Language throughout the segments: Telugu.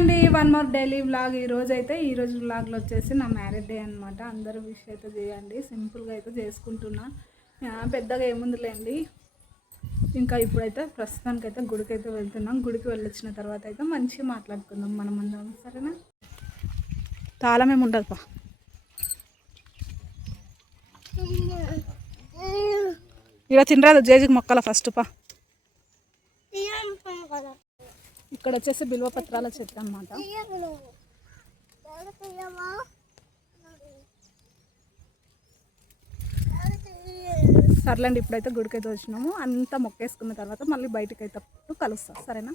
అండి వన్ మోర్ డైలీ వ్లాగ్ ఈరోజు అయితే ఈరోజు వ్లాగ్లో వచ్చేసి నా మ్యారేజ్ డే అనమాట అందరూ విష్ అయితే చేయండి. సింపుల్గా అయితే చేసుకుంటున్నా. పెద్దగా పెద్దగా ఏముందిలేండి. ఇంకా ఇప్పుడైతే ప్రస్తుతానికి అయితే గుడికి అయితే వెళ్తున్నాం. గుడికి వెళ్ళొచ్చిన తర్వాత అయితే మంచిగా మాట్లాడుకుందాం మనం అందరం. సరేనా? తాళం ఏమి ఉండదు పా ఇలా తినరాదు జేజికి మొక్కల ఫస్ట్ పా. ఇక్కడ వచ్చేసి బిల్వ పత్రాల చెట్టు అనమాట సర్లేండి ఇప్పుడైతే గుడికైతే వచ్చినాము. అంతా మొక్కేసుకున్న తర్వాత మళ్ళీ బయటకు అయితే అప్పుడు కలుస్తా. సరేనా?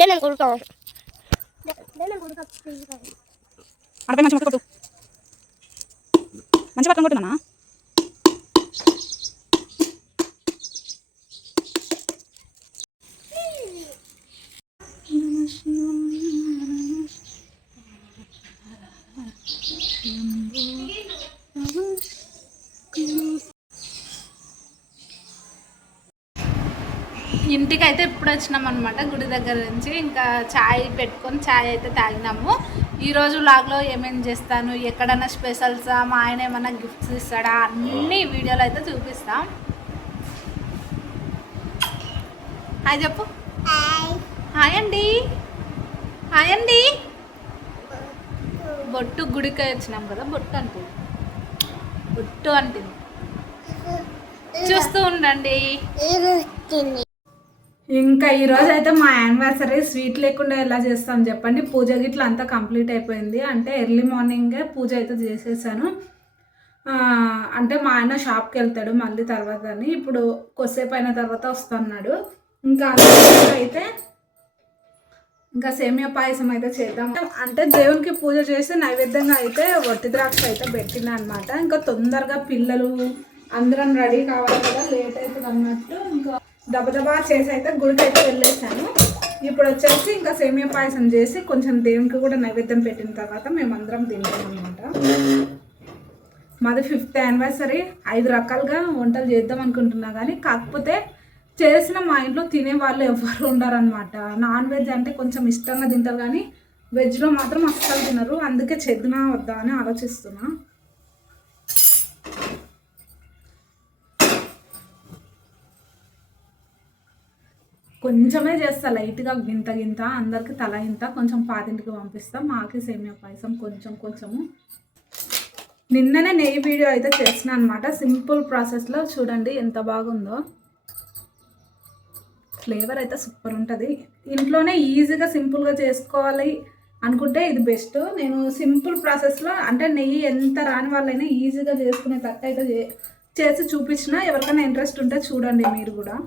నేను కొడుతాను అడపై మంచి మొక్క కొట్టు. మంచి పక్కన కొట్టునా ఇంటికి అయితే ఇప్పుడు వచ్చినాం అనమాట గుడి దగ్గర నుంచి. ఇంకా చాయ్ పెట్టుకొని చాయ్ అయితే తాగినాము. ఈరోజు లాగ్లో ఏమేమి చేస్తాను ఎక్కడైనా స్పెషల్సా మా ఆయన ఏమైనా గిఫ్ట్స్ ఇస్తాడా అన్ని వీడియోలు అయితే చూపిస్తాం. హాయ్ చెప్పు. హాయ్. అండి. హాయ్ అండి. బొట్టు గుడికి వచ్చినాం కదా బొట్టు అంటుంది. బొట్టు అంటుంది. చూస్తూ ఉండండి. ఇంకా ఈరోజు అయితే మా యానివర్సరీ స్వీట్ లేకుండా ఎలా చేస్తాం చెప్పండి. పూజ గిట్ల అంతా కంప్లీట్ అయిపోయింది. అంటే ఎర్లీ మార్నింగే పూజ అయితే చేసేసాను. అంటే మా ఆయన షాప్కి వెళ్తాడు మళ్ళీ తర్వాత అని. ఇప్పుడు కొద్దిసేపు అయిన తర్వాత వస్తున్నాడు. ఇంకా అయితే ఇంకా సేమియా పాయసం అయితే చేద్దాం. అంటే దేవునికి పూజ చేసి నైవేద్యంగా అయితే వట్టి ద్రాక్ష అయితే పెట్టిన అనమాట ఇంకా తొందరగా పిల్లలు అందరం రెడీ కావాలి కదా లేట్ అవుతుంది అన్నట్టు ఇంకా దబదబా చేసి అయితే గుడికి అయితే వెళ్ళేసాను. ఇప్పుడు వచ్చేసి ఇంకా సేమియా పాయసం చేసి కొంచెం దేవునికి కూడా నైవేద్యం పెట్టిన తర్వాత మేమందరం తింటాం అనమాట మాది ఫిఫ్త్ యానివర్సరీ ఐదు రకాలుగా వంటలు చేద్దాం అనుకుంటున్నా కానీ కాకపోతే చేసిన మా ఇంట్లో తినే వాళ్ళు ఎవరు ఉండరు అనమాట నాన్ వెజ్ అంటే కొంచెం ఇష్టంగా తింటారు కానీ వెజ్లో మాత్రం అస్సలు తినరు. అందుకే చెద్దునా వద్దా అని ఆలోచిస్తున్నా. కొంచెమే చేస్తా లైట్గా గింత గింత అందరికి తల ఇంత కొంచెం పాతింటికి పంపిస్తాం. మాకి సేమియా పాయసం కొంచెం కొంచెము. నిన్ననే నెయ్యి వీడియో అయితే చేసిన అనమాట సింపుల్ ప్రాసెస్లో చూడండి ఎంత బాగుందో. ఫ్లేవర్ అయితే సూపర్ ఉంటుంది. ఇంట్లోనే ఈజీగా సింపుల్గా చేసుకోవాలి అనుకుంటే ఇది బెస్ట్. నేను సింపుల్ ప్రాసెస్లో అంటే నెయ్యి ఎంత రాని వాళ్ళైనా ఈజీగా చేసుకునేటట్టు అయితే చే- చేసి చూపించిన ఎవరికైనా ఇంట్రెస్ట్ ఉంటే చూడండి మీరు కూడా.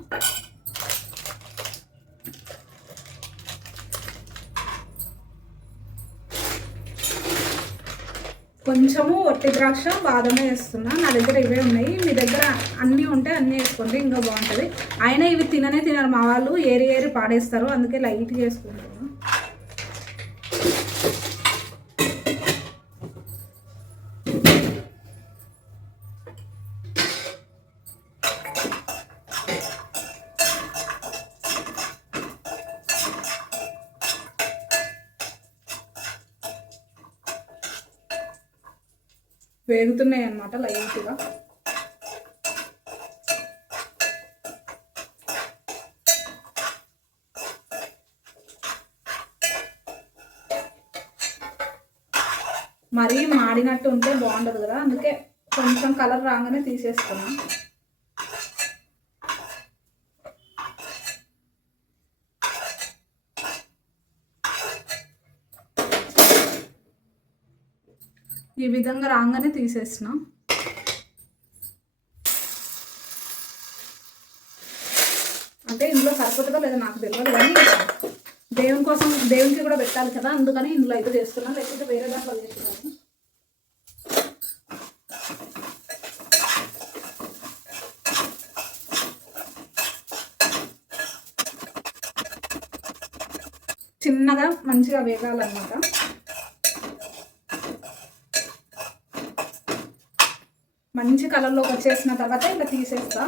కొంచెము ఒట్టి ద్రాక్ష బాదమే వేస్తున్నా. నా దగ్గర ఇవే ఉన్నాయి. మీ దగ్గర అన్నీ ఉంటే అన్నీ వేసుకోండి ఇంకా బాగుంటుంది. అయినా ఇవి తిననే తినరు మా వాళ్ళు. ఏరి ఏరి పాడేస్తారు. అందుకే లైట్గా వేసుకుంటాను వేగుతున్నాయి అన్నమాట లైట్గా. మరీ మాడినట్టు ఉంటే బాగుండదు కదా అందుకే కొంచెం కలర్ రాగానే తీసేసుకున్నాం. ఈ విధంగా రాగానే తీసేసిన. అంటే ఇందులో సరిపోతుందో లేదా నాకు తెలియదు కానీ దేవుని కోసం దేవునికి కూడా పెట్టాలి కదా అందుకని ఇందులో అయితే చేస్తున్నాను లేకపోతే వేరే దాంట్లో చేస్తున్నాను. చిన్నగా మంచిగా వేగాలన్నమాట. మంచి కలర్లోకి వచ్చేసిన తర్వాత ఇంకా తీసేస్తా.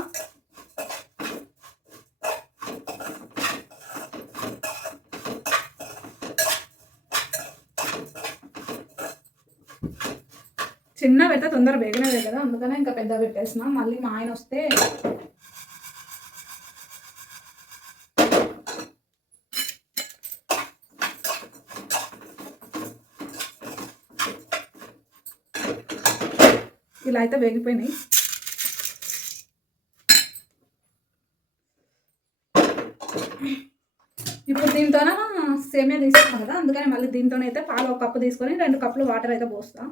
చిన్న పెడితే తొందర వేగనే కదా అందుకనే ఇంకా పెద్ద పెట్టేసిన. మళ్ళీ మా ఆయన వస్తే ఇలా అయితే వేగిపోయినాయి. ఇప్పుడు దీంతోన సేమియా తీసుకున్నాం కదా అందుకని మళ్ళీ దీంతోనైతే పాలు ఒక కప్పు తీసుకొని రెండు కప్పులు వాటర్ అయితే పోస్తా.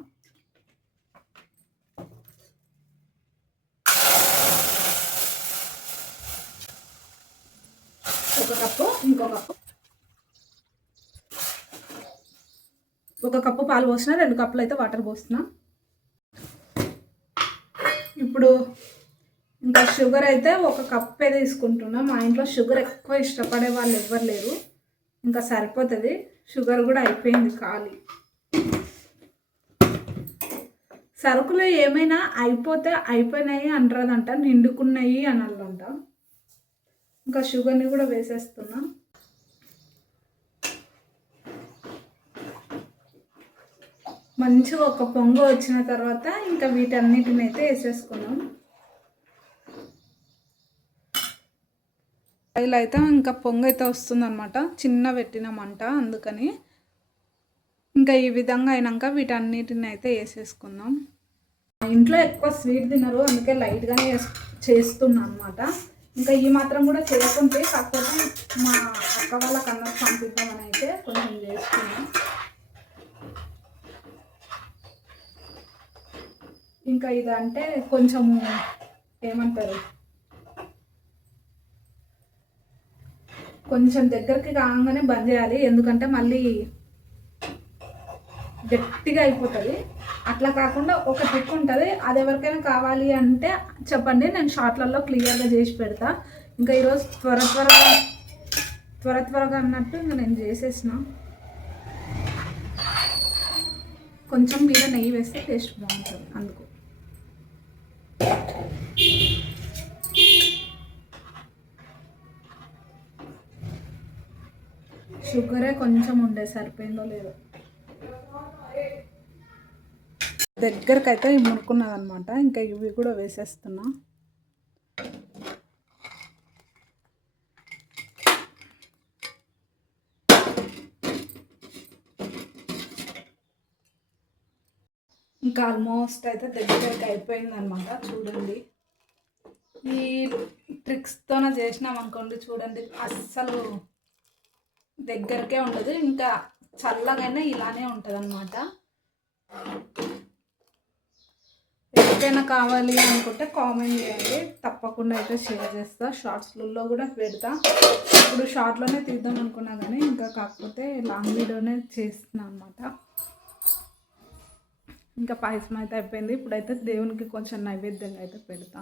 ఒక కప్పు ఇంకో కప్పు. ఒక కప్పు పాలు పోసిన రెండు కప్పులు అయితే వాటర్ పోస్తున్నాం. ఇప్పుడు ఇంకా షుగర్ అయితే ఒక కప్పే తీసుకుంటున్నాం. మా ఇంట్లో షుగర్ ఎక్కువ ఇష్టపడే వాళ్ళు ఎవ్వరు లేరు. ఇంకా సరిపోతుంది. షుగర్ కూడా అయిపోయింది ఖాళీ. సరుకులు ఏమైనా అయిపోతే అయిపోయినాయి అంటారంట నిండుకున్నాయి అనాలంట. ఇంకా షుగర్ని కూడా వేసేస్తున్నా. మంచిగా ఒక పొంగు వచ్చిన తర్వాత ఇంకా వీటన్నిటిని అయితే వేసేసుకున్నాం. ఆయిల్ అయితే ఇంకా పొంగు అయితే వస్తుందన్నమాట. చిన్న పెట్టిన మంట అందుకని. ఇంకా ఈ విధంగా అయినాక వీటన్నిటిని అయితే వేసేసుకుందాం మా ఇంట్లో ఎక్కువ స్వీట్ తినరు అందుకే లైట్గానే చేస్తున్నా అనమాట ఇంకా ఈ మాత్రం కూడా చేయకుంటే కాకపోతే మా అక్క వాళ్ళ కన్నా పంపిద్దామని అయితే కొంచెం చేసుకున్నాం ఇంకా ఇదంటే కొంచెము ఏమంటారు? కొంచెం దగ్గరికి కాగానే బంద్ చేయాలి. ఎందుకంటే మళ్ళీ గట్టిగా అయిపోతుంది. అట్లా కాకుండా ఒక ట్రిక్ ఉంటుంది. అది ఎవరికైనా కావాలి అంటే చెప్పండి. నేను షార్ట్లలో క్లియర్గా చేసి పెడతా. ఇంకా ఈరోజు త్వర త్వరగా త్వర త్వరగా అన్నట్టు ఇంకా నేను చేసేసిన. కొంచెం మీద నెయ్యి వేస్తే టేస్ట్ బాగుంటుంది అందుకు. షుగరే కొంచెం ఉండే సరిపోయిందో లేదో. దగ్గరకైతే ఇవి మునుకున్నది ఇంకా ఇవి కూడా వేసేస్తున్నా. ఇంకా ఆల్మోస్ట్ అయితే దగ్గరికి అయిపోయింది అనమాట చూడండి. ఈ ట్రిక్స్తోనే చేసినాం అనుకోండి చూడండి. అస్సలు దగ్గరకే ఉండదు ఇంకా చల్లగానే ఇలానే ఉంటుంది అనమాట ఎవరికైనా కావాలి అనుకుంటే కామెంట్ చేయండి. తప్పకుండా అయితే షేర్ చేస్తా. షార్ట్స్లలో కూడా పెడతా. ఇప్పుడు షార్ట్లోనే తీద్దాం అనుకున్నా కానీ ఇంకా కాకపోతే లాంగ్ వీడియోనే చేస్తున్నా అనమాట ఇంకా పాయసం అయితే అయిపోయింది. ఇప్పుడైతే దేవునికి కొంచెం నైవేద్యంగా అయితే పెడతా.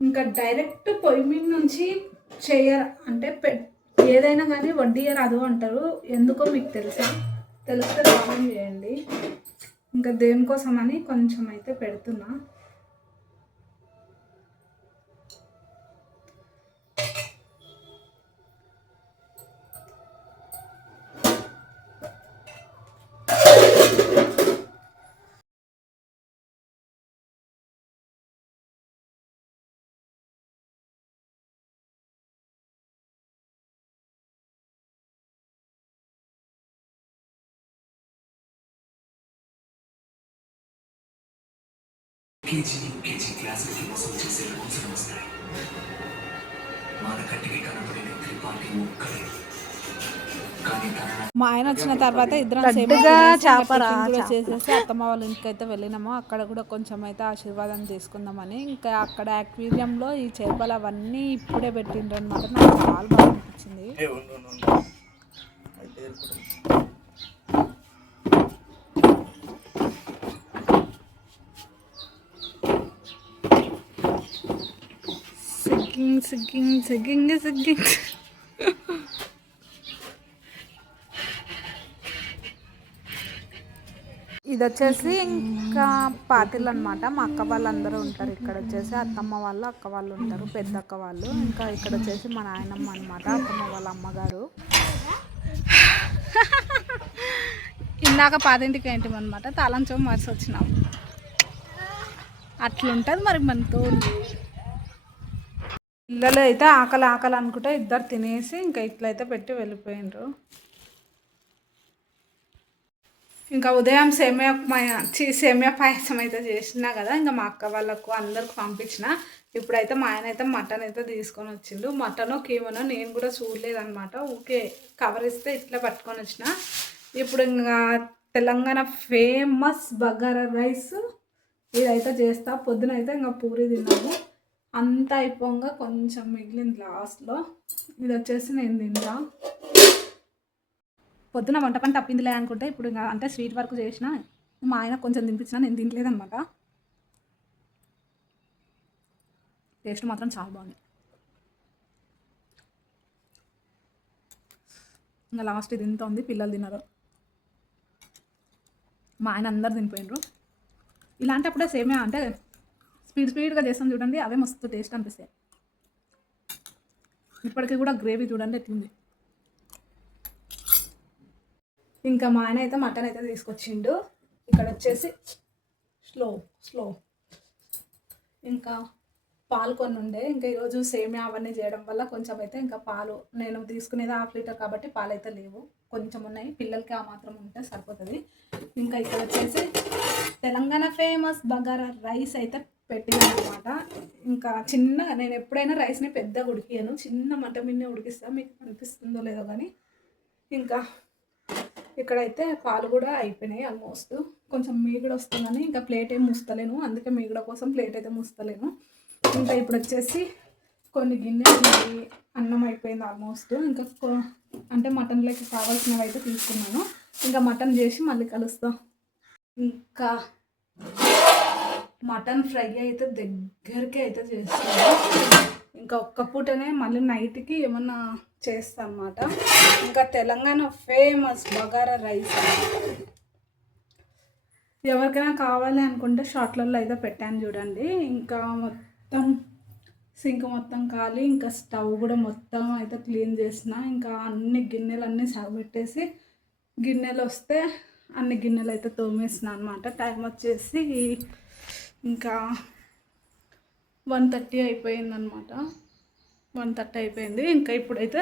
ఇంకా డైరెక్ట్ పొయ్యి మీద నుంచి చేయరు? అంటే పె ఏదైనా కానీ వడ్డీ రాదు అంటారు. ఎందుకో మీకు తెలుసా? తెలిస్తే కామెంట్ చేయండి. ఇంకా దేనికోసం అని కొంచెం అయితే పెడుతున్నా. కేజీ యూకేజీ క్లాసులకి వసూలు చేసే రోజులు వస్తాయి మన కంటికి కనపడిన త్రిపాఠి ముక్కలే. మా ఆయన వచ్చిన తర్వాత ఇద్దరం చేసేసి అత్తమ్మ వాళ్ళ ఇంటికి అయితే వెళ్ళినాము. అక్కడ కూడా కొంచెం అయితే ఆశీర్వాదం తీసుకుందామని. ఇంకా అక్కడ యాక్వేరియంలో ఈ చేపలు అవన్నీ ఇప్పుడే పెట్టిండ్రు అనమాట నాకు చాలా బాగా అనిపించింది. సిగ్గింగ్ సిగ్గింగ్ సిగ్గింగ్ సిగ్గింగ్ ఇది వచ్చేసి ఇంకా పాతిళ్ళు అనమాట మా అక్క వాళ్ళందరూ ఉంటారు ఇక్కడ వచ్చేసి. అత్తమ్మ వాళ్ళు అక్క వాళ్ళు ఉంటారు పెద్ద అక్క వాళ్ళు. ఇంకా ఇక్కడ వచ్చేసి మా నాయనమ్మ అనమాట అత్తమ్మ వాళ్ళ అమ్మగారు. ఇందాక పాతింటికి ఏంటి అనమాట తాళంచం మరిసి వచ్చినాం అట్లుంటుంది మరి మనతో పిల్లలు అయితే ఆకలి ఆకలి అనుకుంటే ఇద్దరు తినేసి ఇంకా ఇట్లయితే పెట్టి వెళ్ళిపోయినారు ఇంకా ఉదయం సేమియా సేమ్య సేమియా పాయసం అయితే చేసినా కదా ఇంకా మా అక్క వాళ్ళకు అందరికి పంపించిన. ఇప్పుడైతే మా ఆయన అయితే మటన్ అయితే తీసుకొని వచ్చిండు. మటన్ కీమనో నేను కూడా చూడలేదనమాట ఊకే కవర్ ఇస్తే ఇట్లా పట్టుకొని వచ్చిన. ఇప్పుడు ఇంకా తెలంగాణ ఫేమస్ బగారా రైస్ ఇదైతే చేస్తా. పొద్దున అయితే ఇంకా పూరి తిన్నాము. అంతా అయిపోగా కొంచెం మిగిలింది లాస్ట్లో. ఇది వచ్చేసి నేను తింటా. పొద్దున వంట పని తప్పిందిలే అనుకుంటే ఇప్పుడు ఇంకా అంటే స్వీట్ వర్క్ చేసిన మా ఆయన కొంచెం తినిపించిన నేను తినలేదన్నమాట. టేస్ట్ మాత్రం చాలా బాగుంది. ఇంకా లాస్ట్ ఇది ఇంత ఉంది పిల్లలు తిన్నారు మా ఆయన అందరు తినిపోయినరు ఇలాంటప్పుడే సేమే అంటే స్పీడ్ స్పీడ్గా చేస్తాం చూడండి అవే మస్తు టేస్ట్ అనిపిస్తాయి. ఇప్పటికీ కూడా గ్రేవీ చూడండి ఎట్లుంది. ఇంకా మా ఆయన అయితే మటన్ అయితే తీసుకొచ్చిండు. ఇక్కడ వచ్చేసి స్లో స్లో ఇంకా పాలు కొన్ని ఉండే ఇంకా ఈరోజు సేమియా అవన్నీ చేయడం వల్ల కొంచెం అయితే ఇంకా పాలు నేను తీసుకునేది హాఫ్ లీటర్ కాబట్టి పాలు అయితే లేవు. కొంచెం ఉన్నాయి పిల్లలకి ఆ మాత్రం ఉంటే సరిపోతుంది. ఇంకా ఇక్కడ వచ్చేసి తెలంగాణ ఫేమస్ బగారా రైస్ అయితే పెట్టినాను అనమాట ఇంకా చిన్నగా నేను ఎప్పుడైనా రైస్ని పెద్దగా ఉడికియను. చిన్న మంట మిన్నే ఉడికిస్తా. మీకు అనిపిస్తుందో లేదో కానీ. ఇంకా ఇక్కడైతే పాలు కూడా అయిపోయినాయి ఆల్మోస్ట్. కొంచెం మీగడ వస్తుందని ఇంకా ప్లేట్ ఏం మూస్తలేను. అందుకే మీగడ కోసం ప్లేట్ అయితే మూస్తలేను. ఇంకా ఇప్పుడు వచ్చేసి కొన్ని గిన్నెలు అన్నం అయిపోయింది ఆల్మోస్ట్. ఇంకా అంటే మటన్లోకి కావాల్సినవి అయితే తీసుకున్నాను. ఇంకా మటన్ చేసి మళ్ళీ కలుస్తాం. ఇంకా మటన్ ఫ్రై అయితే దగ్గరికి అయితే చేస్తాను. ఇంకా ఒక్క పూటనే మళ్ళీ నైట్కి ఏమన్నా చేస్తా అన్నమాట ఇంకా తెలంగాణ ఫేమస్ బగారా రైస్. ఎవరికైనా కావాలి అనుకుంటే షార్ట్లలో అయితే పెట్టాను చూడండి. ఇంకా మొత్తం సింక్ మొత్తం ఖాళీ ఇంకా స్టవ్ కూడా మొత్తం అయితే క్లీన్ చేసిన. ఇంకా అన్ని గిన్నెలు అన్నీ సాగుపెట్టేసి గిన్నెలు వస్తే అన్ని గిన్నెలు అయితే తోమేసిన అనమాట. టైం వచ్చేసి ఇంకా వన్ థర్టీ అయిపోయిందనమాట వన్ థర్టీ అయిపోయింది. ఇంకా ఇప్పుడైతే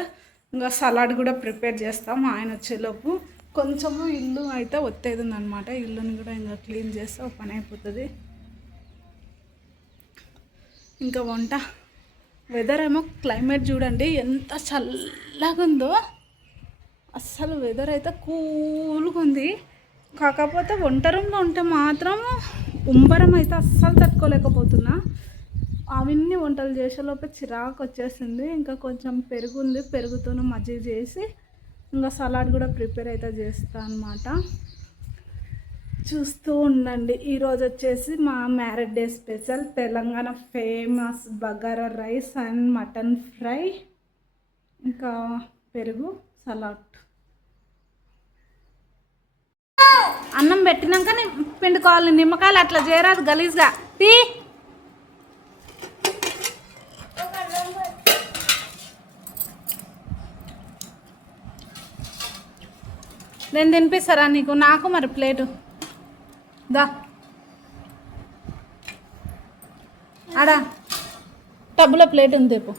ఇంకా సలాడ్ కూడా ప్రిపేర్ చేస్తాం. ఆయన వచ్చేలోపు కొంచెము ఇల్లు అయితే ఒత్తేది ఉందనమాట ఇల్లుని కూడా ఇంకా క్లీన్ చేస్తే పని అయిపోతుంది. ఇంకా వంట వెదర్ ఏమో క్లైమేట్ చూడండి ఎంత చల్లగా ఉందో అస్సలు వెదర్ అయితే కూల్గా ఉంది కాకపోతే వంట రూమ్లో ఉంటే మాత్రం ఉంబరం అయితే అస్సలు తట్టుకోలేకపోతున్నా. అవన్నీ వంటలు చేసేలోపే చిరాకు వచ్చేసింది. ఇంకా కొంచెం పెరుగు ఉంది. పెరుగుతోనూ మజ్జిగ చేసి ఇంకా సలాడ్ కూడా ప్రిపేర్ అయితే చేస్తా అనమాట చూస్తూ ఉండండి. ఈరోజు వచ్చేసి మా marriage day special. Telangana famous bagara rice and mutton fry. ఇంకా పెరుగు సలాడ్. అన్నం పెట్టినాక పిండుకోవాలి. నిమ్మకాయలు అట్లా చేయరాదు గలీజ్గా. తీ. నేను తినిపిస్తారా నీకు? నాకు మరి ప్లేటు. దా. ఆడా. టబ్బులో ప్లేట్ ఉంది తెప్పు.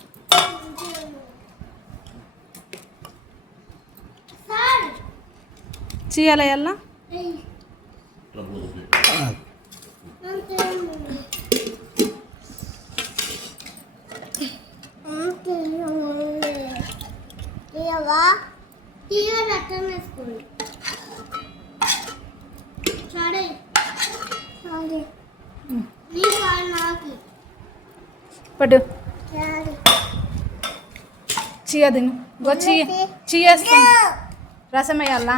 చేయాలి పట్టు. చీయ తిను. గో చీయ. చీయేస్తాం రసం వేయాలా?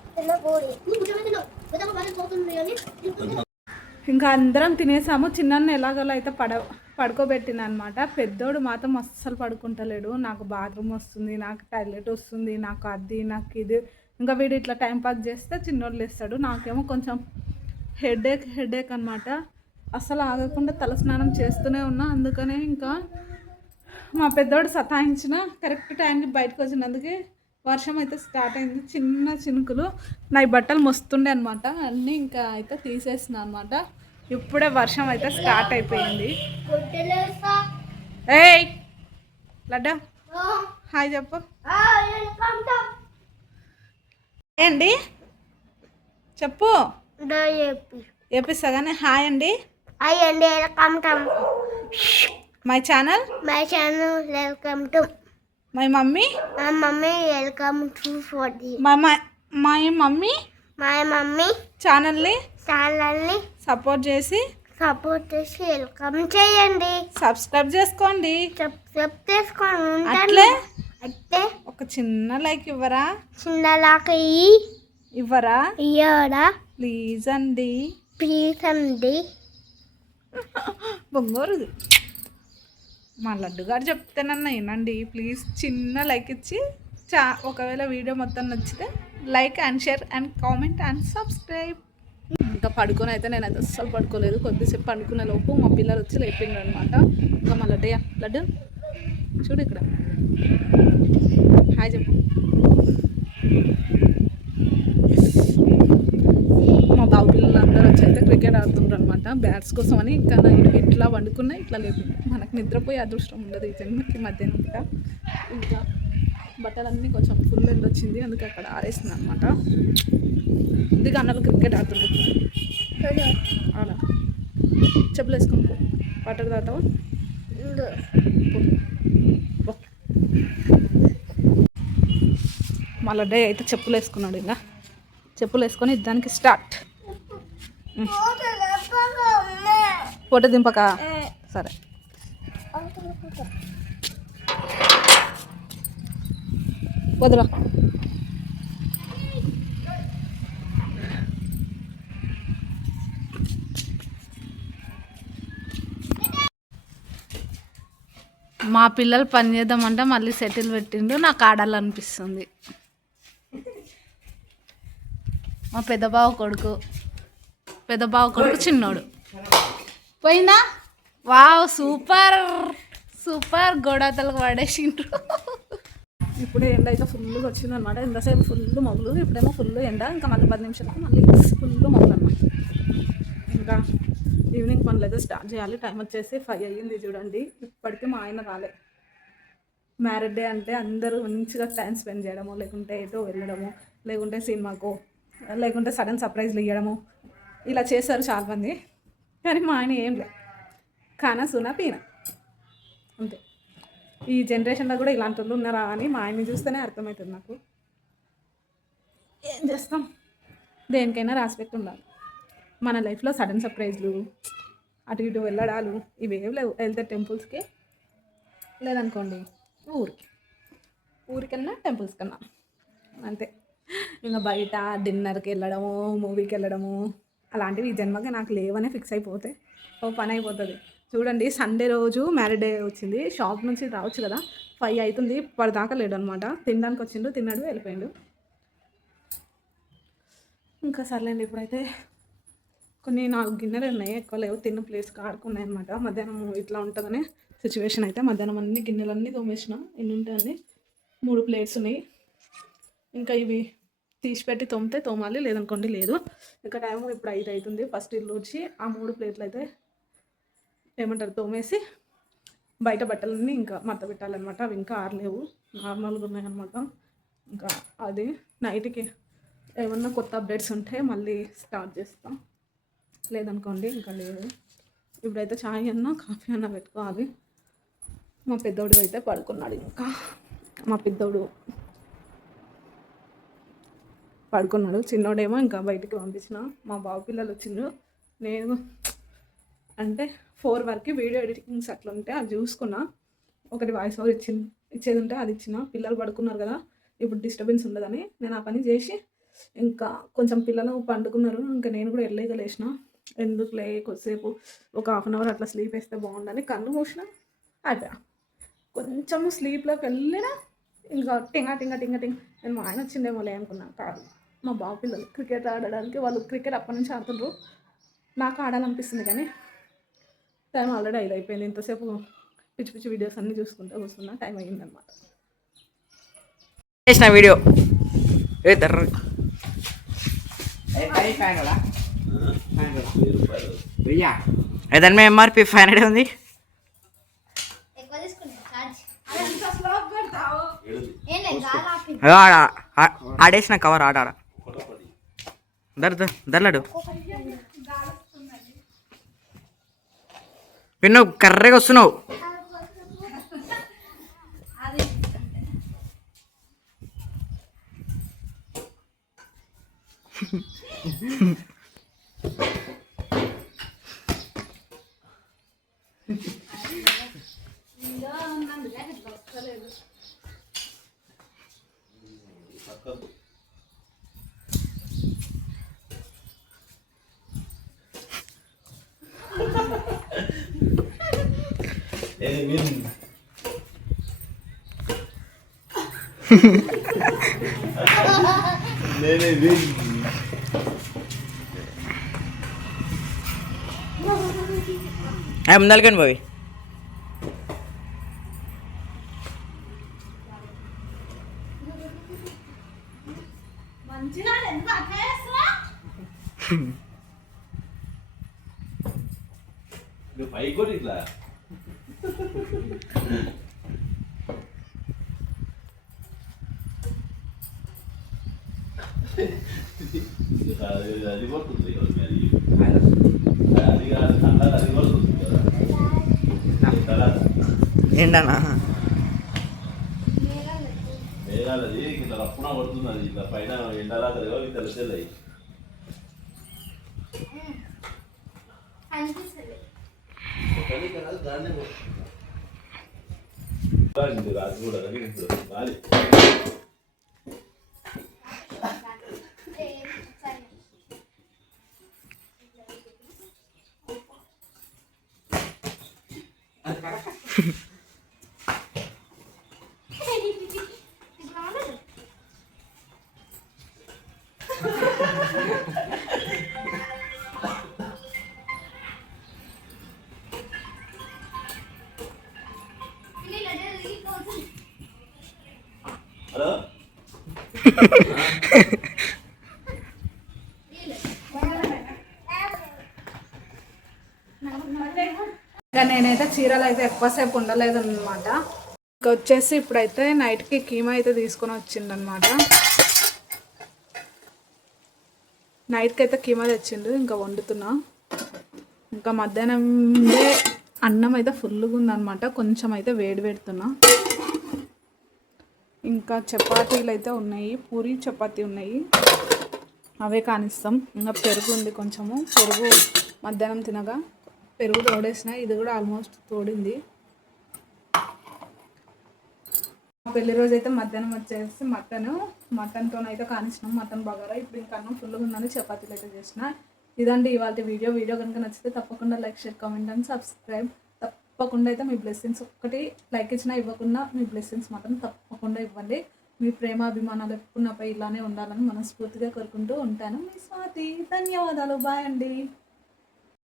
ఇంకా అందరం తినేసాము. చిన్న ఎలాగోలా అయితే పడ పడుకోబెట్టిన అనమాట పెద్దోడు మాత్రం అస్సలు పడుకుంటలేడు. నాకు బాత్రూమ్ వస్తుంది నాకు టాయిలెట్ వస్తుంది నాకు అది నాకు ఇది. ఇంకా వీడు ఇట్లా టైం పాస్ చేస్తే చిన్నోడు లేస్తాడు. నాకేమో కొంచెం హెడేక్ హెడేక్ అనమాట అస్సలు ఆగకుండా తలస్నానం చేస్తూనే ఉన్నా. అందుకనే ఇంకా మా పెద్దోడు సతాయించిన. కరెక్ట్ టైంకి బయటకు వచ్చినందుకే వర్షం అయితే స్టార్ట్ అయింది. చిన్న చినుకులు. నా బట్టలు మస్తుండే అనమాట అన్నీ ఇంకా అయితే తీసేసిన అనమాట ఇప్పుడే వర్షం అయితే స్టార్ట్ అయిపోయింది. ఏయ్! లడ్డా! హాయ్ చెప్పు. ఏండి చెప్పు. చెప్పి ఏపిస్తా కానీ హాయ్ అండి. Welcome to my channel. My channel. Welcome to my mummy మా mummy welcome to forty my my mummy మా మమ్మీ ఛానల్ని ఛానల్ని సపోర్ట్ చేసి? సపోర్ట్ చేసి వెల్కమ్ చేయండి. సబ్స్క్రైబ్ చేసుకోండి. సబ్స్క్రైబ్ ఉంటాను అట్లే? అయితే ఒక చిన్న లైక్ ఇవ్వరా? చిన్నలాగా ఇవ్వరా? ఇయ్యడా ప్లీజ్ అండి. ప్లీజ్ అండి. బొంగోరు మా లడ్డు గారు చెప్తానన్నా వినండి. ప్లీజ్ చిన్న లైక్ ఇచ్చి చా ఒకవేళ వీడియో మొత్తం నచ్చితే like and share and comment and subscribe. ఇంకా పడుకొని అయితే నేను అయితే అస్సలు పడుకోలేదు. కొద్దిసేపు పడుకునే లోపు మా పిల్లలు వచ్చి లేపిండ్రు అనమాట ఇంకా మా లడ్డయ్య లడ్డు? చూడు ఇక్కడ. హాయ్ చెప్పు మా బాబు పిల్లలు అందరూ వచ్చి అయితే క్రికెట్ ఆడుతుండ్రు అనమాట బ్యాట్స్ కోసం అని ఇంకా ఇట్లా వండుకున్నా ఇట్లా లేదు మనకు నిద్రపోయే అదృష్టం ఉండదు ఈ జన్మకి మధ్యాహ్నం పూట. ఇంకా బట్టలన్నీ కొంచెం ఫుల్ ఎండ్ వచ్చింది అందుకే అక్కడ ఆరేసింది అనమాట ఇది అన్నలు క్రికెట్ ఆడుతుండ్రు ఆడ. చెప్పులు వేసుకుని పో. వాటర్ తాగుతావా. మళ్ళీ డే అయితే చెప్పులు వేసుకున్నాడు ఇంకా. చెప్పులు వేసుకొని దానికి స్టార్ట్. ఫోటో దింపక. సరే. వదిలా. మా పిల్లలు పని చేద్దామంటే మళ్ళీ సెటిల్ పెట్టిండు నాకు ఆడాలనిపిస్తుంది. మా పెద్ద బావ కొడుకు. పెద్ద బావ కొడుకు చిన్నోడు. పోయిందా? Wow super. సూపర్. గోడాతలకు పడేసిండ్రు ఇప్పుడే ఎండ అయితే ఫుల్గా వచ్చింది అనమాట ఎంతసేపు ఫుల్ మొగులు ఇప్పుడేమో ఫుల్ ఎండ. ఇంకా మళ్ళీ పది నిమిషాలకు మళ్ళీ ఫుల్ మొగులు అనమాట ఇంకా ఈవినింగ్ పనులు అయితే స్టార్ట్ చేయాలి. టైం వచ్చేసి ఫైవ్ అయ్యింది చూడండి. ఇప్పటికీ మా ఆయన రాలే. మ్యారేజ్ డే అంటే అందరూ మంచిగా టైం స్పెండ్ చేయడము లేకుంటే ఎటో వెళ్ళడము లేకుంటే సినిమాకో లేకుంటే సడన్ సర్ప్రైజ్లు ఇవ్వడము ఇలా చేస్తారు చాలామంది. కానీ మా ఆయన ఏం లేదు కానా సునా పీన. అంతే. ఈ జనరేషన్లో కూడా ఇలాంటి వాళ్ళు ఉన్నారా అని మా ఆయన్ని చూస్తేనే అర్థమవుతుంది నాకు. ఏం చేస్తాం? దేనికైనా రాసిపెట్టి ఉండాలి మన లైఫ్లో సడన్ సర్ప్రైజ్లు అటు ఇటు వెళ్ళడాలు ఇవేం లేవు. వెళ్తే టెంపుల్స్కి. లేదనుకోండి ఊరికి. ఊరికన్నా టెంపుల్స్ కన్నా. అంతే. ఇంకా బయట డిన్నర్కి వెళ్ళడము మూవీకి వెళ్ళడము అలాంటివి ఈ జన్మగా నాకు లేవనే ఫిక్స్ అయిపోతే ఓ పని అయిపోతుంది. చూడండి సండే రోజు మ్యారేడ్ డే వచ్చింది. షాప్ నుంచి రావచ్చు కదా ఫైవ్ అవుతుంది. ఇప్పటిదాకా లేడు అనమాట తినడానికి వచ్చిండు తిన్నాడు వెళ్ళిపోయిండు. ఇంకా సర్లేండి ఇప్పుడైతే కొన్ని నాలుగు గిన్నెలు ఉన్నాయి ఎక్కువ లేవు. తిన్న ప్లేస్ ఆడుకున్నాయి అనమాట మధ్యాహ్నం ఇట్లా ఉంటుందనే సిచ్యువేషన్ అయితే. మధ్యాహ్నం అన్ని గిన్నెలన్నీ తోమేసిన ఎన్ని ఉంటాయండి మూడు ప్లేట్స్ ఉన్నాయి. ఇంకా ఇవి తీసి పెట్టి తోమితే తోమాలి లేదనుకోండి లేదు. ఇంకా టైం ఇప్పుడు ఐదు అవుతుంది ఫస్ట్ ఇల్లు వచ్చి ఆ మూడు ప్లేట్లు అయితే ఏమంటారు తోమేసి బయట బట్టలన్నీ ఇంకా మడత పెట్టాలన్నమాట. అవి ఇంకా ఆరలేవు నార్మల్గా ఉన్నాయన్నమాట ఇంకా అది నైట్కి ఏమన్నా కొత్త అప్డేట్స్ ఉంటే మళ్ళీ స్టార్ట్ చేస్తాం. లేదనుకోండి ఇంకా లేదు. ఇప్పుడైతే చాయ్ అన్న కాఫీ అన్న పెట్టుకోవాలి. మా పెద్దోడు అయితే పడుకున్నాడు ఇంకా. మా పెద్దోడు పడుకున్నాడు. చిన్నోడేమో ఇంకా బయటికి పంపించిన. మా బాబు పిల్లలు వచ్చిండ్రు. నేను అంటే ఫోర్ వరకు వీడియో ఎడిటింగ్స్ అట్లా ఉంటే అది చూసుకున్నా. ఒకటి వాయిస్ ఓవర్ ఇచ్చి ఇచ్చేది ఉంటే అది ఇచ్చిన. పిల్లలు పడుకున్నారు కదా ఇప్పుడు డిస్టర్బెన్స్ ఉండదని నేను ఆ పని చేసి ఇంకా కొంచెం పిల్లలు పండుకున్నారు. ఇంకా నేను కూడా ఎర్లీగా లేచిన. ఎందుకులే కొద్దిసేపు ఒక హాఫ్ అన్ అవర్ అట్లా స్లీప్ వేస్తే బాగుండని కన్ను మూసిన అయిపోయా కొంచెం స్లీప్లోకి వెళ్ళినా ఇంకా టింగా టింగా టింగా టింగ. నేను మా ఆయన వచ్చిందేమో లే అనుకున్నాను కాదు. మా బాబు పిల్లలు క్రికెట్ ఆడడానికి వాళ్ళు క్రికెట్ అప్పటి నుంచి ఆడుతుండ్రు. నాకు ఆడాలనిపిస్తుంది కానీ టైం ఆల్రెడీ ఐదు అయిపోయింది. ఇంతసేపు పిచ్చి పిచ్చి వీడియోస్ అన్నీ చూసుకుంటూ కూర్చున్నా టైం అయ్యిందనమాట చేసిన వీడియో. ఏ తర్ర దాని మీద ఎంఆర్పి ఫైవ్ హండ్రెడ్ ఉంది? ఎక్కువ తీసుకున్నా ఛార్జ్ ధర దర్లాడు. విన్నావు? కర్రగా వస్తున్నావు. ఆడ ఆ- ఆడేసిన కవర్ ఆడ ఆడ దర్ దర్ దర్లాడు విన్ను కర్రెగా వస్తున్నావు అది పడుతుంది అది కాదు అది పడుతుంది కదా ఏంటన్నా? ఇట్లా రప్పున పడుతుంది అది ఇట్లా పైన ఎండలా కదా ఇట్లా అనిపిస్తుంది రాజు ఇంకా నేనైతే చీరలు అయితే ఎక్కువసేపు ఉండలేదు అనమాట ఇంకా వచ్చేసి ఇప్పుడైతే నైట్కి కీమా అయితే తీసుకొని వచ్చిండనమాట నైట్కి అయితే కీమా తెచ్చిండు ఇంకా వండుతున్నా. ఇంకా మధ్యాహ్నం అన్నం అయితే ఫుల్గా ఉందన్నమాట. కొంచెం అయితే వేడి పెడుతున్నా. ఇంకా చపాతీలు అయితే ఉన్నాయి పూరి చపాతీ ఉన్నాయి. అవే కానిస్తాం. ఇంకా పెరుగు ఉంది కొంచెము. పెరుగు మధ్యాహ్నం తినగా పెరుగు తోడేసిన ఇది కూడా ఆల్మోస్ట్ తోడింది. పెళ్ళి రోజు అయితే మధ్యాహ్నం వచ్చేసి మటన్ మటన్తో అయితే కానిస్తున్నాం. మటన్ బగారా. ఇప్పుడు ఇంకా అన్నం ఫుల్గా ఉందని చపాతీలు అయితే చేసిన. ఇదండి ఇవాళ వీడియో. వీడియో కనుక నచ్చితే తప్పకుండా like share comment and subscribe. తప్పకుండా అయితే మీ బ్లెస్సింగ్స్ ఒక్కటి లైక్ ఇచ్చినా ఇవ్వకుండా మీ బ్లెస్సింగ్స్ మాత్రం తప్పకుండా ఇవ్వండి. మీ ప్రేమ అభిమానాలు ఎప్పుడు నాపై ఇలానే ఉండాలని మనస్ఫూర్తిగా కోరుకుంటూ ఉంటాను. మీ స్వాతి ధన్యవాదాలు. బాయ్ అండి.